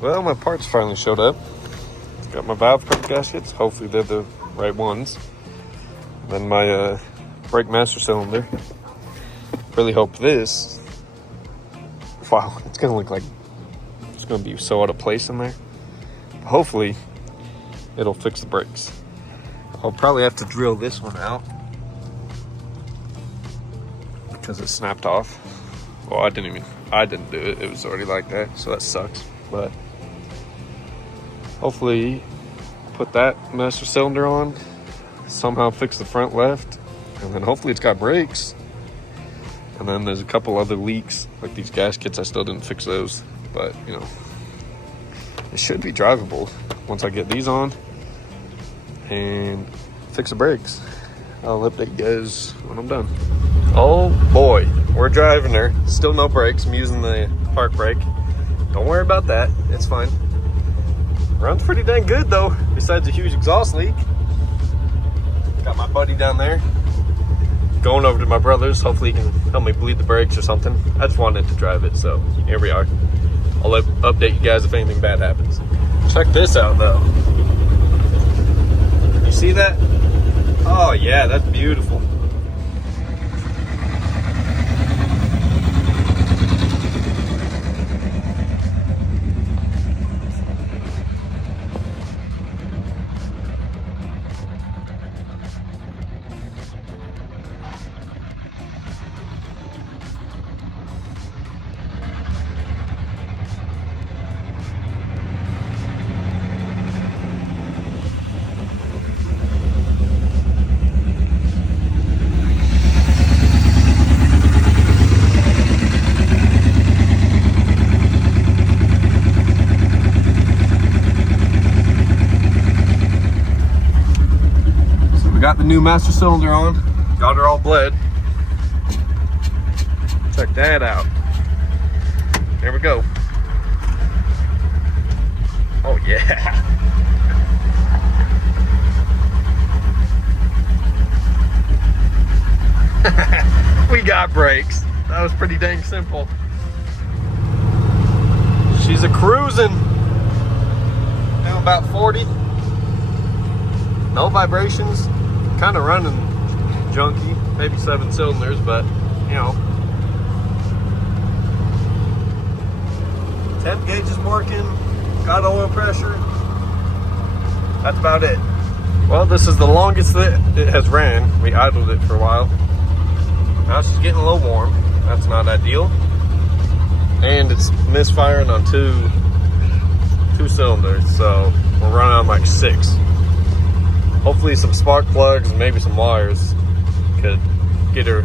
Well, my parts finally showed up. Got my valve cover gaskets. Hopefully they're the right ones. Then my brake master cylinder. Really hope this. Wow, it's gonna look like it's gonna be so out of place in there. Hopefully it'll fix the brakes. I'll probably have to drill this one out because it snapped off. Well, I didn't do it. It was already like that, so that sucks. But hopefully put that master cylinder on, somehow fix the front left, and then hopefully it's got brakes. And then there's a couple other leaks, like these gaskets. I still didn't fix those, but you know, it should be drivable once I get these on and fix the brakes. I'll update you guys when I'm done. Oh boy, we're driving there. Still no brakes. I'm using the park brake. Don't worry about that. It's fine. Runs pretty dang good though, besides a huge exhaust leak. Got my buddy down there. Going over to my brother's. Hopefully he can help me bleed the brakes or something. I just wanted to drive it, so here we are. I'll update you guys if anything bad happens. Check this out though. You see that? Oh yeah, that's beautiful. Got the new master cylinder on, got her all bled. Check that out. There we go. Oh yeah. We got brakes. That was pretty dang simple. She's a cruising. Now about 40. No vibrations. Kind of running junky, maybe 7 cylinders, but you know. Temp gauge is working, got oil pressure. That's about it. Well, this is the longest that it has ran. We idled it for a while. Now she's getting a little warm. That's not ideal. And it's misfiring on two cylinders, so we're running on like 6. Hopefully some spark plugs and maybe some wires could get her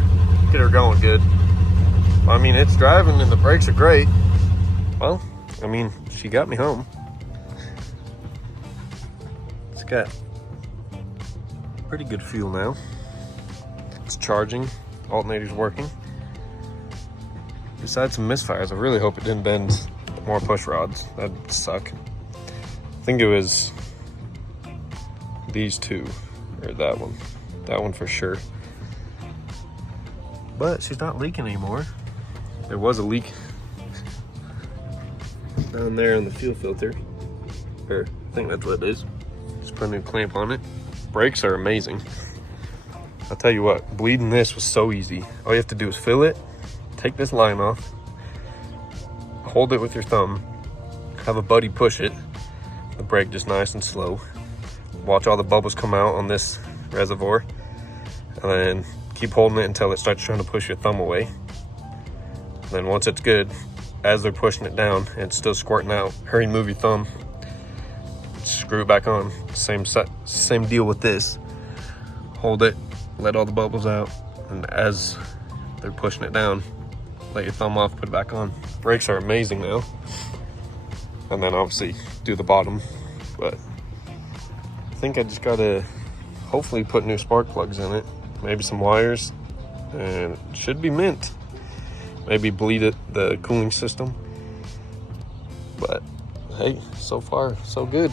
going good. I mean, it's driving and the brakes are great. Well, I mean, she got me home. It's got pretty good fuel now. It's charging, alternator's working. Besides some misfires, I really hope it didn't bend more push rods. That'd suck. I think it was these two, or that one for sure. But she's not leaking anymore. There was a leak down there in the fuel filter, or I think that's what it is. Just put a new clamp on it. Brakes are amazing. I'll tell you what, bleeding this was so easy. All you have to do is fill it, take this line off, hold it with your thumb, have a buddy push it, the brake just nice and slow. Watch all the bubbles come out on this reservoir, and then keep holding it until it starts trying to push your thumb away. And then once it's good, as they're pushing it down and it's still squirting out, hurry and move your thumb, screw it back on. Same deal with this. Hold it, let all the bubbles out, and as they're pushing it down, let your thumb off, put it back on. Brakes are amazing now. And then obviously do the bottom, but I think I just gotta hopefully put new spark plugs in it, maybe some wires, and it should be mint. Maybe bleed it, the cooling system. But hey, so far so good.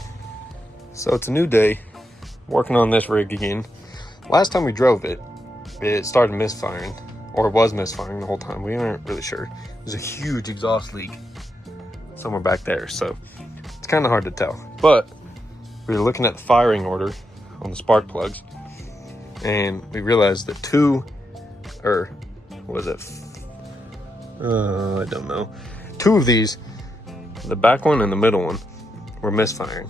So it's a new day, working on this rig again. Last time we drove it, it started misfiring, or it was misfiring the whole time. We aren't really sure. There's a huge exhaust leak somewhere back there. So kind of hard to tell. But we were looking at the firing order on the spark plugs, and we realized that two, or was it? I don't know. Two of these, the back one and the middle one, were misfiring,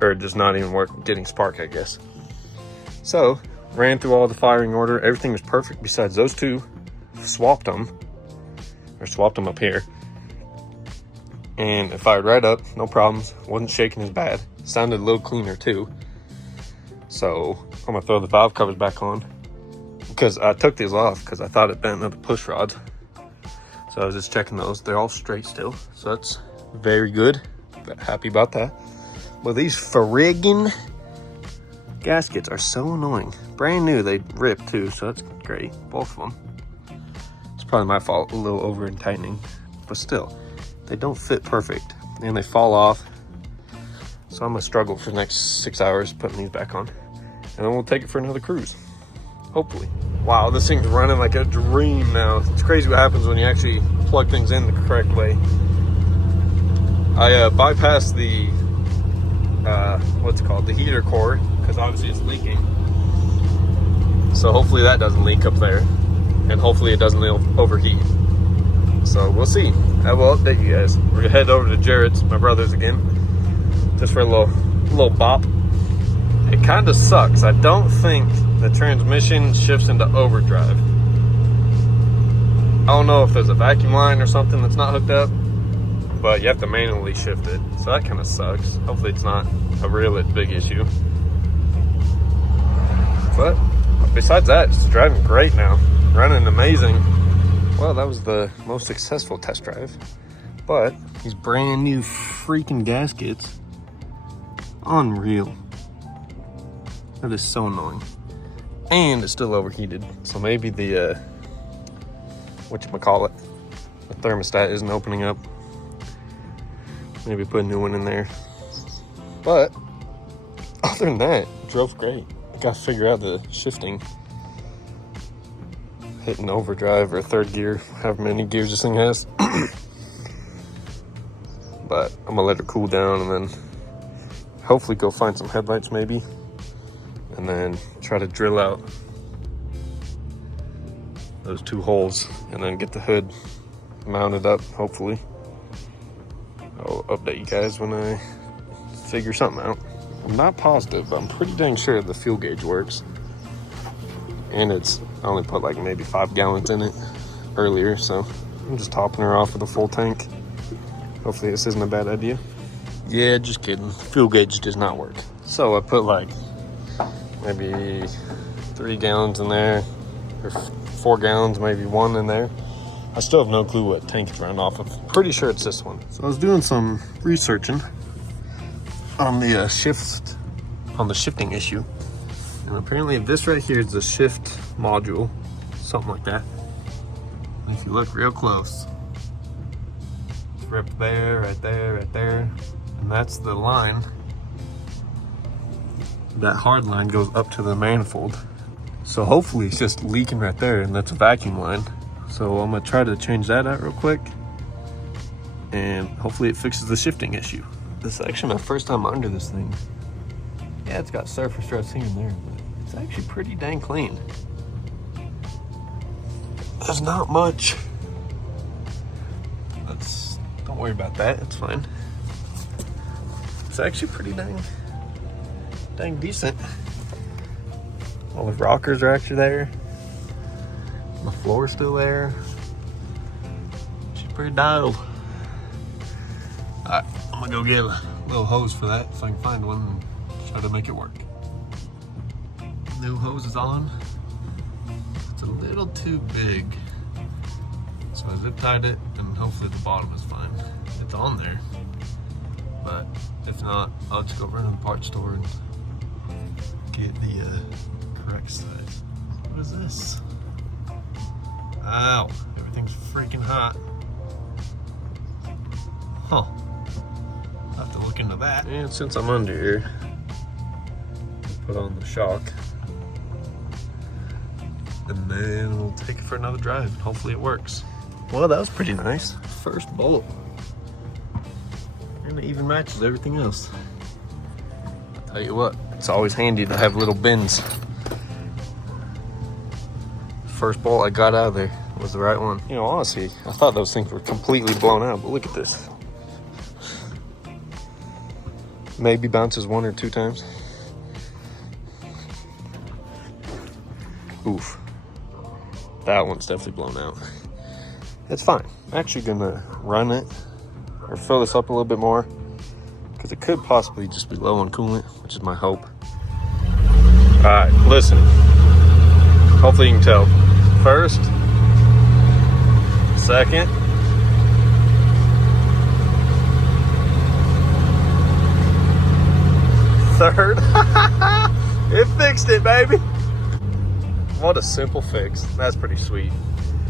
or just not even getting spark, I guess. So ran through all the firing order. Everything was perfect besides those two. Swapped them up here, and it fired right up, no problems. Wasn't shaking as bad. Sounded a little cleaner too. So I'm gonna throw the valve covers back on, because I took these off because I thought it bent into the push rods. So I was just checking those. They're all straight still, so that's very good. Happy about that. Well, these friggin' gaskets are so annoying. Brand new, they ripped too, so that's great. Both of them. It's probably my fault, a little over and tightening, but still, they don't fit perfect, and they fall off. So I'm gonna struggle for the next 6 hours putting these back on, and then we'll take it for another cruise, hopefully. Wow, this thing's running like a dream now. It's crazy what happens when you actually plug things in the correct way. I bypassed the what's it called, the heater core, because obviously it's leaking. So hopefully that doesn't leak up there, and hopefully it doesn't overheat. So we'll see. I will update you guys. We're gonna head over to Jared's, my brother's again, just for a little bop. It kind of sucks. I don't think the transmission shifts into overdrive. I don't know if there's a vacuum line or something that's not hooked up, but you have to manually shift it. So that kind of sucks. Hopefully it's not a real big issue. But besides that, it's driving great now. Running amazing. Well, that was the most successful test drive. But these brand new freaking gaskets, unreal. That is so annoying. And it's still overheated. So maybe the, whatchamacallit, the thermostat isn't opening up. Maybe put a new one in there. But other than that, it drove great. I gotta figure out the shifting. Hitting overdrive or third gear, however many gears this thing has. But I'm gonna let it cool down and then hopefully go find some headlights maybe. And then try to drill out those two holes and then get the hood mounted up, hopefully. I'll update you guys when I figure something out. I'm not positive, but I'm pretty dang sure the fuel gauge works. And I only put like maybe 5 gallons in it earlier, so I'm just topping her off with a full tank. Hopefully this isn't a bad idea. Yeah, just kidding. Fuel gauge does not work. So I put like maybe 3 gallons in there, or 4 gallons, maybe 1 in there. I still have no clue what tank it's running off of. Pretty sure it's this one. So I was doing some researching on the shifting issue. And apparently this right here is the shift module, something like that. And if you look real close, it's ripped there, right there, right there. And that's the line. That hard line goes up to the manifold. So hopefully it's just leaking right there, and that's a vacuum line. So I'm gonna try to change that out real quick, and hopefully it fixes the shifting issue. This is actually my first time under this thing. Yeah, it's got surface ruts here and there, but it's actually pretty dang clean. There's not much. Don't worry about that, it's fine. It's actually pretty dang decent. All the rockers are actually there. My floor's still there. She's pretty dialed. Alright, I'm gonna go get a little hose for that if I can find one and try to make it work. New hose is on. It's a little too big, so I zip tied it, and hopefully the bottom is fine. It's on there, but if not, I'll just go run to the parts store and get the correct size. What is this? Ow, everything's freaking hot. Huh. I'll have to look into that. And since I'm under here, I'll put on the shock. And then we'll take it for another drive, and hopefully it works. Well, that was pretty nice. First bolt. And it even matches everything else. Tell you what, it's always handy to have little bins. First bolt I got out of there was the right one. You know, honestly, I thought those things were completely blown out, but look at this. Maybe bounces 1 or 2 times. Oof. That one's definitely blown out. It's fine. I'm actually gonna run it or fill this up a little bit more because it could possibly just be low on coolant, which is my hope. All right, listen. Hopefully you can tell. First, second, third. It fixed it, baby. What a simple fix. That's pretty sweet.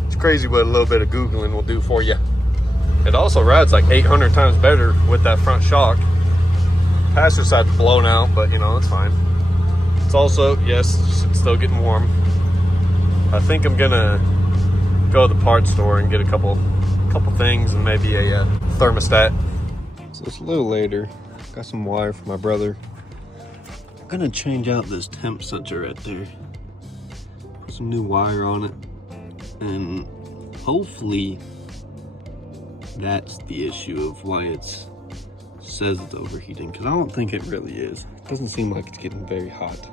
It's crazy what a little bit of Googling will do for you. It also rides like 800 times better with that front shock. Passenger side's blown out, but you know, it's fine. It's also, yes, it's still getting warm. I think I'm gonna go to the parts store and get a couple things and maybe a thermostat. So it's a little later. Got some wire for my brother. I'm gonna change out this temp sensor right there. Put some new wire on it. And hopefully that's the issue of why it says it's overheating, because I don't think it really is. It doesn't seem like it's getting very hot.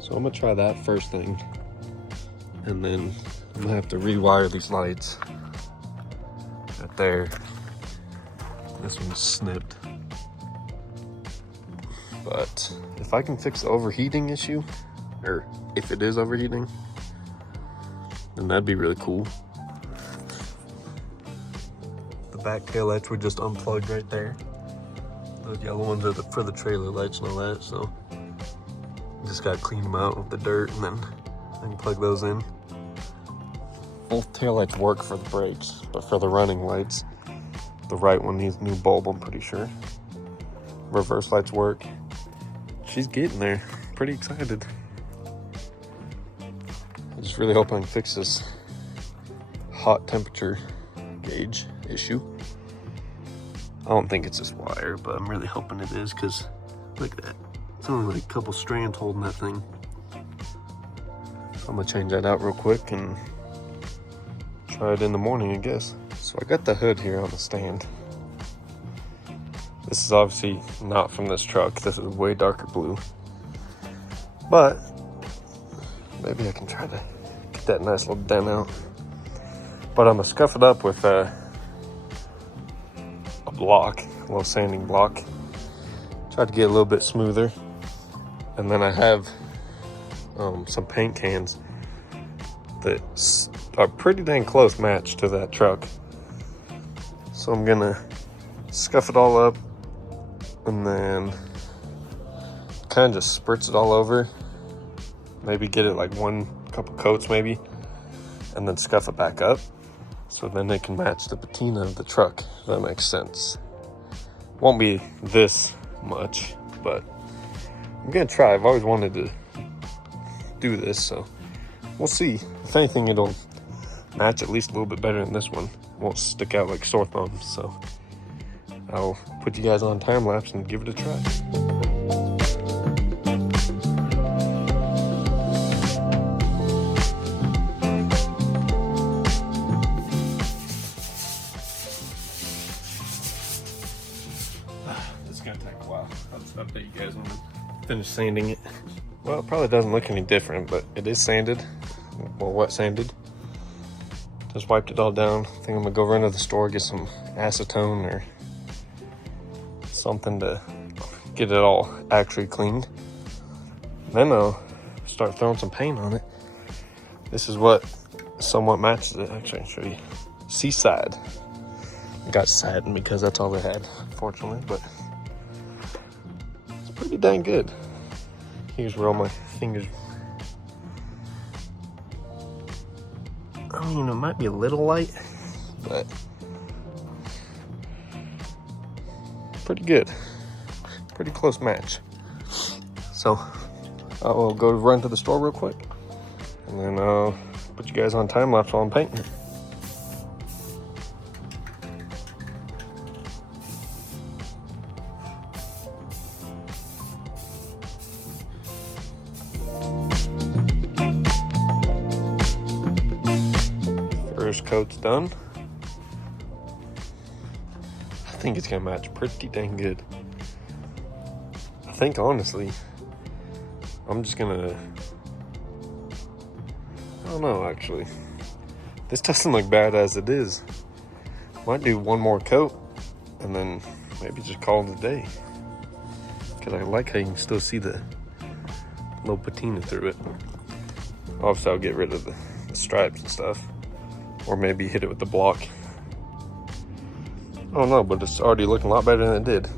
So I'm gonna try that first thing, and then I'm gonna have to rewire these lights right there. This one's snipped. But if I can fix the overheating issue, or if it is overheating, then that'd be really cool. The back tail lights were just unplugged right there. Those yellow ones are for the trailer lights and all that, so just gotta clean them out with the dirt and then I can plug those in. Both tail lights work for the brakes, but for the running lights, the right one needs a new bulb, I'm pretty sure. Reverse lights work. She's getting there. Pretty excited. I just really hope I can fix this hot temperature gauge issue. I don't think it's this wire, but I'm really hoping it is, because look at that. It's only like a couple strands holding that thing. So I'm gonna change that out real quick and try it in the morning, I guess. So I got the hood here on the stand. This is obviously not from this truck. This is way darker blue. But maybe I can try to get that nice little dent out. But I'm gonna scuff it up with a block, a little sanding block. Try to get a little bit smoother. And then I have some paint cans that are pretty dang close match to that truck. So I'm gonna scuff it all up and then kind of just spritz it all over. Maybe get it like couple coats maybe, and then scuff it back up. So then they can match the patina of the truck, if that makes sense. Won't be this much, but I'm gonna try. I've always wanted to do this, so we'll see. If anything, it'll match at least a little bit better than this one. Won't stick out like sore thumbs, so I'll put you guys on time lapse and give it a try. It's gonna take a while. I'll just update you guys when I finish sanding it. Well, it probably doesn't look any different, but it is sanded. Well, wet sanded. Just wiped it all down. I think I'm gonna go run to the store, get some acetone or something to get it all actually cleaned. Then I'll start throwing some paint on it. This is what somewhat matches it. Actually, I'll show you. Seaside. I got satin because that's all they had, fortunately, but it's pretty dang good. Here's where all my fingers, I mean, it might be a little light, but pretty good. Pretty close match. So I will go run to the store real quick, and then I'll put you guys on time lapse while I'm painting it. coat's done. I think it's gonna match pretty dang good. I think honestly, I'm just gonna, I don't know actually. This doesn't look bad as it is. Might do one more coat and then maybe just call it a day. Cause I like how you can still see the little patina through it. Obviously I'll get rid of the stripes and stuff. Or maybe hit it with the block. I don't know, but it's already looking a lot better than it did.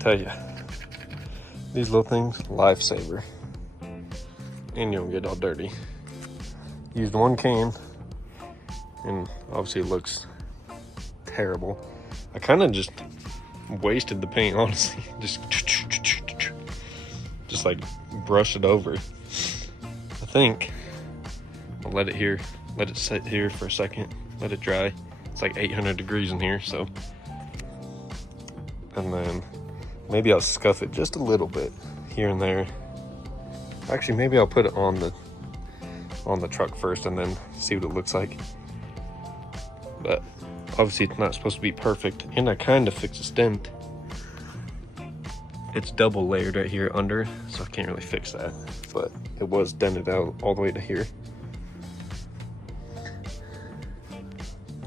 Tell you, these little things, lifesaver, and you don't get all dirty. Used one can, and obviously it looks terrible. I kind of just wasted the paint, honestly. Just like brush it over. I think I'll let it sit here for a second, let it dry. It's like 800 degrees in here, so, and then maybe I'll scuff it just a little bit here and there. Actually, maybe I'll put it on the truck first and then see what it looks like. But obviously it's not supposed to be perfect, and I kind of fixed this dent. It's double layered right here under, so I can't really fix that. But it was dented out all the way to here.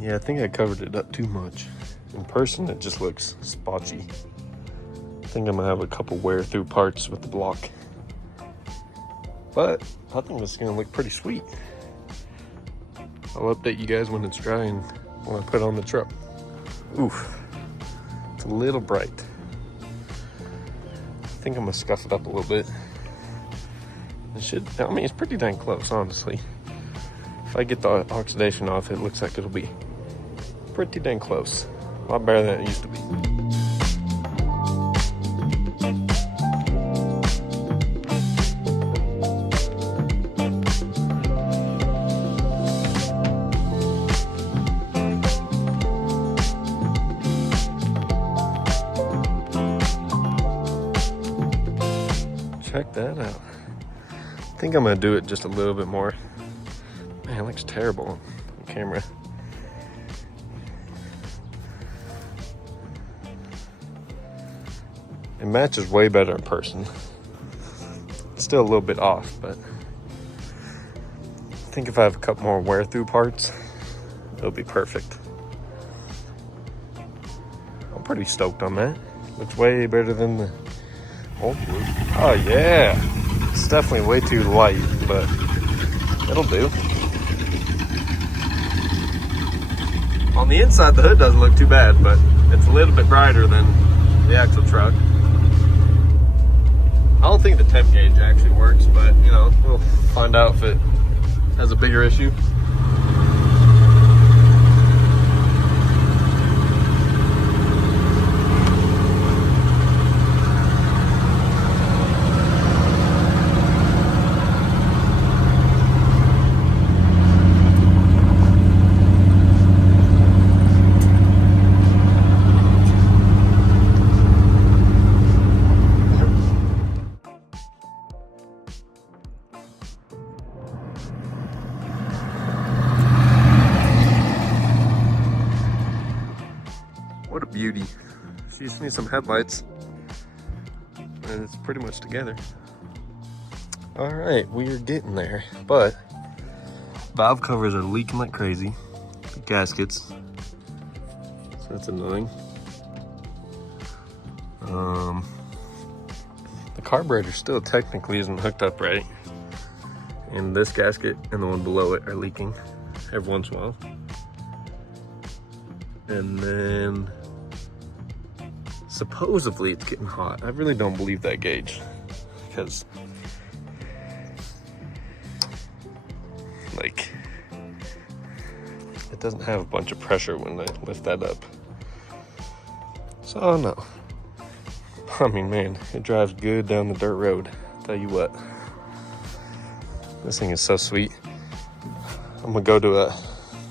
Yeah, I think I covered it up too much. In person, it just looks spotchy. I think I'm gonna have a couple wear through parts with the block, but I think this is gonna look pretty sweet. I'll update you guys when it's dry and when I put it on the truck. Oof, it's a little bright. I think I'm gonna scuff it up a little bit. I mean, it's pretty dang close, honestly. If I get the oxidation off, it looks like it'll be pretty dang close. A lot better than it used to be. Check that out. I think I'm gonna do it just a little bit more. Man, it looks terrible on camera. It matches way better in person. It's still a little bit off, but I think if I have a couple more wear through parts, it'll be perfect. I'm pretty stoked on that. Looks way better than the old blue. Oh yeah, it's definitely way too light, but it'll do. On the inside, the hood doesn't look too bad, but it's a little bit brighter than the actual truck. I don't think the temp gauge actually works, but you know, we'll find out if it has a bigger issue. What a beauty. She just needs some headlights and it's pretty much together. All right, we are getting there, but valve covers are leaking like crazy. Gaskets, so that's annoying. The carburetor still technically isn't hooked up right, and this gasket and the one below it are leaking every once in a while. And then supposedly it's getting hot. I really don't believe that gauge, because like it doesn't have a bunch of pressure when I lift that up. So no, I mean, man, it drives good down the dirt road. Tell you what, this thing is so sweet. I'm gonna go to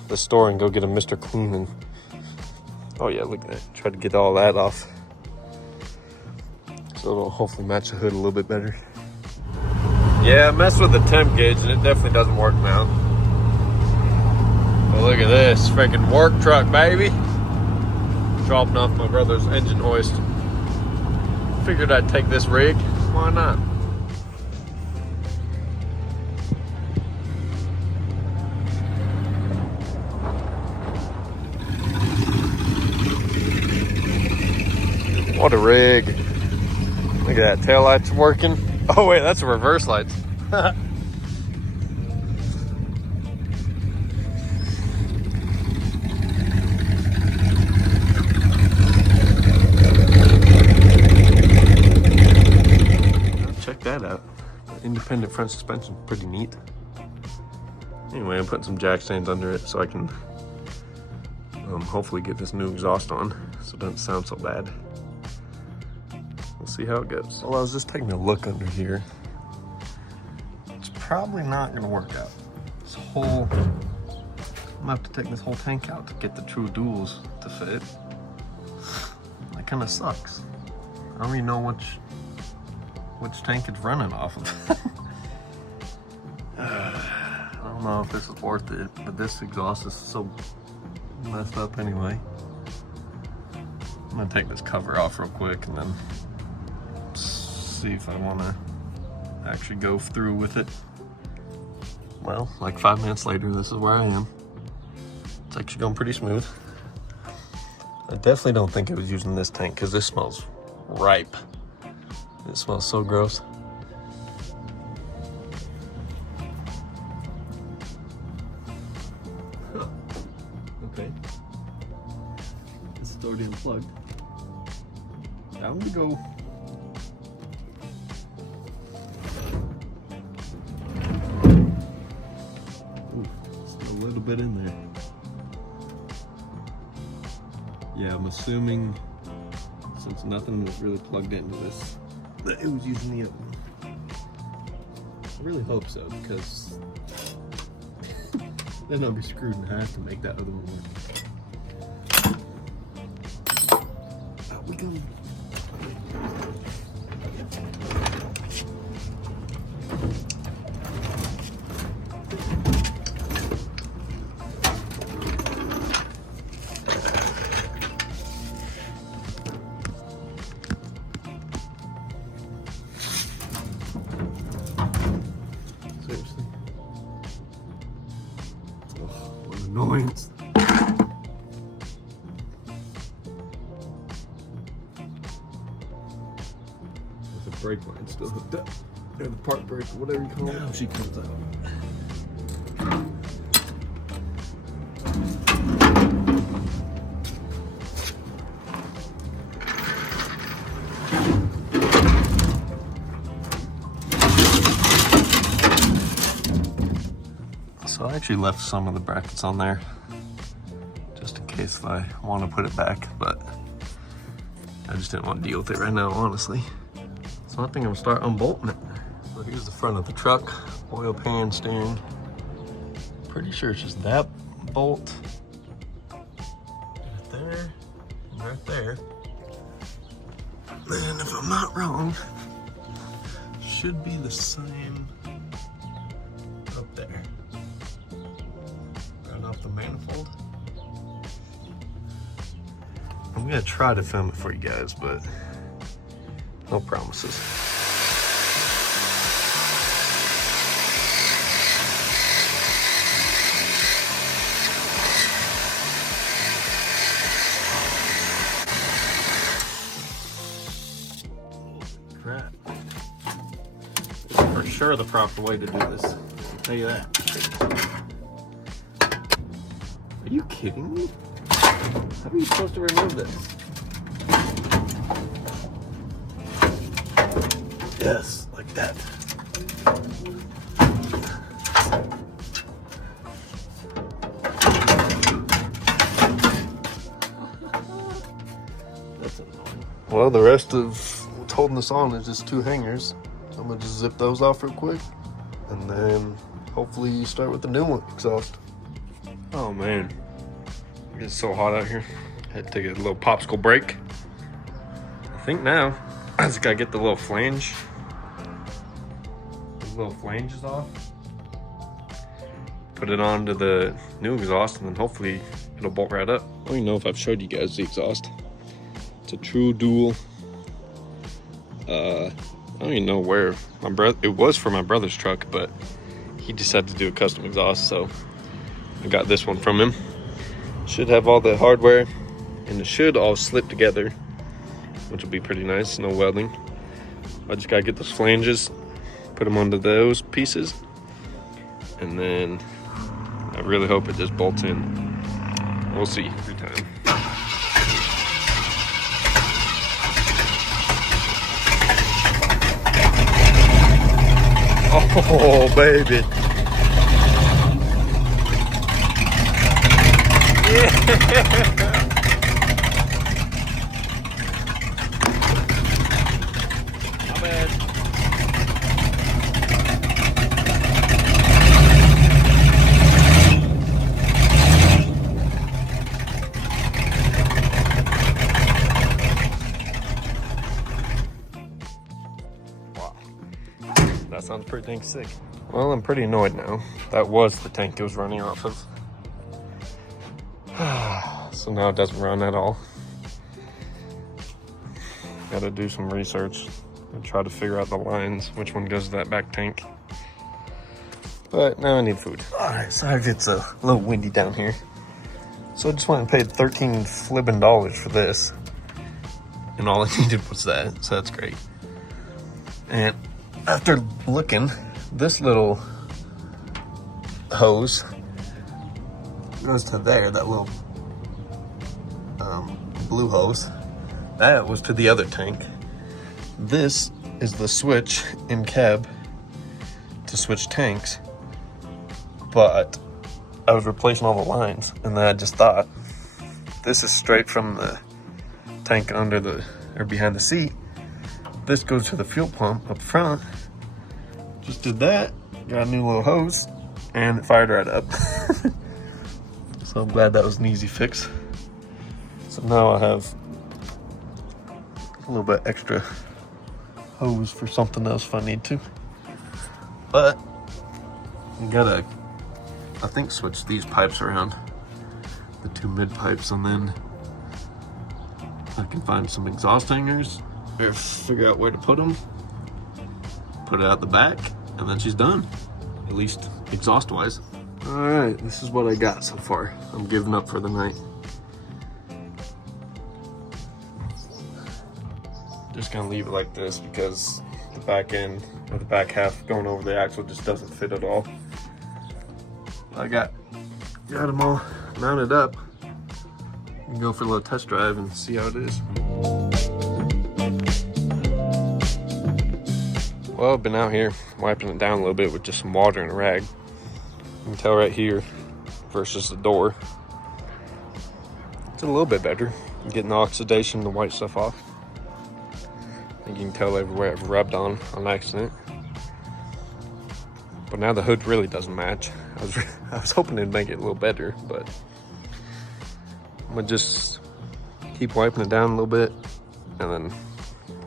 the store and go get a Mr. Clean and, oh yeah, look at that. Try to get all that off. So it'll hopefully match the hood a little bit better. Yeah, I messed with the temp gauge and it definitely doesn't work now. But look at this, freaking work truck, baby. Dropping off my brother's engine hoist. Figured I'd take this rig, why not? What a rig. Look at that, taillights working. Oh wait, that's a reverse lights. Check that out. Independent front suspension, pretty neat. Anyway, I'm putting some jack stands under it so I can hopefully get this new exhaust on so it doesn't sound so bad. We'll see how it goes. Well, I was just taking a look under here. It's probably not gonna work out. This whole, I'm gonna have to take this whole tank out to get the true duals to fit. That kind of sucks. I don't even know which tank it's running off of. I don't know if this is worth it, but this exhaust is so messed up anyway. I'm gonna take this cover off real quick and then see if I want to actually go through with it. Well, like 5 minutes later, this is where I am. It's actually going pretty smooth. I definitely don't think it was using this tank because this smells ripe. It smells so gross. Huh. Okay. This is already unplugged. Down we go. A little bit in there. Yeah, I'm assuming since nothing was really plugged into this that it was using the other one. I really hope so, because then I'll be screwed in half to make that other one work. Out we go. Seriously. Oh, what an annoyance. There's a brake line still hooked up. Or the park brake, or whatever you call it. Now she comes out. So I actually left some of the brackets on there just in case if I want to put it back, but I just didn't want to deal with it right now, honestly. So I think I'm gonna start unbolting it. So here's the front of the truck, oil pan steering. Pretty sure it's just that bolt right there and right there. And if I'm not wrong, should be the same up there. Right off the manifold. I'm gonna try to film it for you guys, but no promises. Crap. This is for sure the proper way to do this. I'll tell you that. Are you kidding me? How are you supposed to remove this? Yes, like that. That's annoying. Well, the rest of holding this on is just 2 hangers. I'm gonna just zip those off real quick, and then hopefully you start with the new one exhaust. Oh man, it's so hot out here. Had to take a little popsicle break. I think now I just gotta get the little flange. The little flanges off. Put it onto the new exhaust, and then hopefully it'll bolt right up. I don't even know if I've showed you guys the exhaust. It's a true dual. I don't even know where it was for my brother's truck, but he decided to do a custom exhaust, so I got this one from him. Should have all the hardware, and it should all slip together, which will be pretty nice. No welding. I just gotta get those flanges, put them onto those pieces, and then I really hope it just bolts in. We'll see every time. Oh, baby. Yeah. My bad. Wow. That sounds pretty dang sick. Well, I'm pretty annoyed now. That was the tank it was running off of. So now it doesn't run at all. Gotta do some research and try to figure out the lines, which one goes to that back tank. But now I need food. Alright, sorry if it's a little windy down here. So I just went and paid $13 flippin' for this. And all I needed was that, so that's great. And after looking, this little hose goes to there, that little blue hose. That was to the other tank. This is the switch in cab to switch tanks, but I was replacing all the lines, and then I just thought, this is straight from the tank under the, or behind the seat. This goes to the fuel pump up front. Just did that, got a new little hose, and it fired right up. So I'm glad that was an easy fix. So now I have a little bit extra hose for something else if I need to. But you gotta, I think, switch these pipes around, the 2 mid pipes, and then I can find some exhaust hangers or figure out where to put them, put it out the back, and then she's done, at least exhaust wise. All right, this is what I got so far. I'm giving up for the night. Just gonna leave it like this because the back end, or the back half going over the axle, just doesn't fit at all. I got them all mounted up. We can go for a little test drive and see how it is. Well, I've been out here wiping it down a little bit with just some water and a rag. You can tell right here versus the door, it's a little bit better. I'm getting the oxidation, the white stuff off. I think you can tell everywhere I've rubbed on accident. But now the hood really doesn't match. I was hoping it'd make it a little better, but I'm gonna just keep wiping it down a little bit and then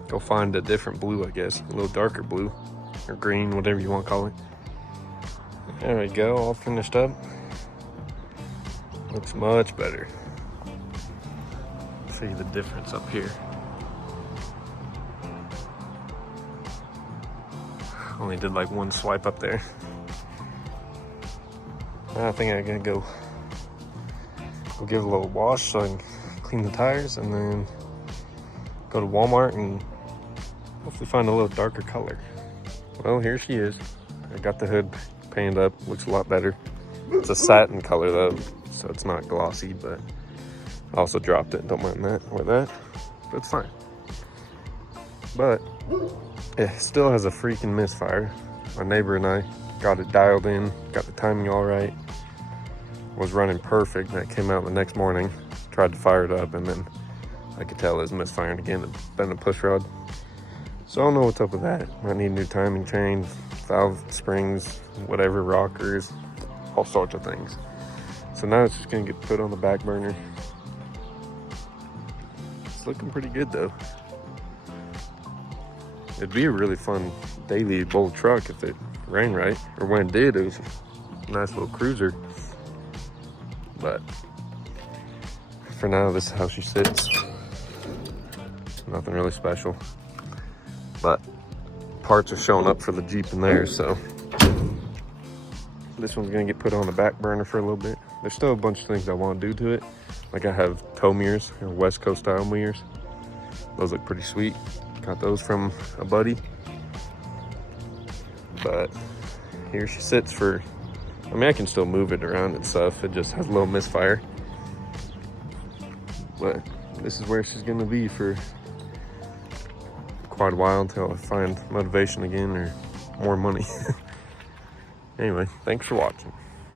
go find a different blue, I guess, a little darker blue or green, whatever you want to call it. There we go, all finished up. Looks much better. See the difference up here. Only did like one swipe up there. Now I think I'm gonna go give it a little wash so I can clean the tires, and then go to Walmart and hopefully find a little darker color. Well, here she is. I got the hood painted up, looks a lot better. It's a satin color though, so it's not glossy, but I also dropped it, don't mind that or that, but it's fine. But it still has a freaking misfire. My neighbor and I got it dialed in, got the timing all right, was running perfect, and it came out the next morning, tried to fire it up, and then I could tell it was misfiring again. It's been a push rod. So I don't know what's up with that. Might need new timing chain, valve springs, whatever, rockers, all sorts of things. So now it's just gonna get put on the back burner. It's looking pretty good though. It'd be a really fun daily bold truck if it ran right, or when it did, it was a nice little cruiser. But for now, this is how she sits. Nothing really special, but parts are showing up for the Jeep in there, so this one's gonna get put on the back burner for a little bit. There's still a bunch of things I want to do to it. Like I have tow mirrors, or West Coast style mirrors. Those look pretty sweet. Got those from a buddy. But here she sits for, I mean, I can still move it around and stuff. It just has a little misfire. But this is where she's gonna be for quite a while until I find motivation again or more money. Anyway, thanks for watching.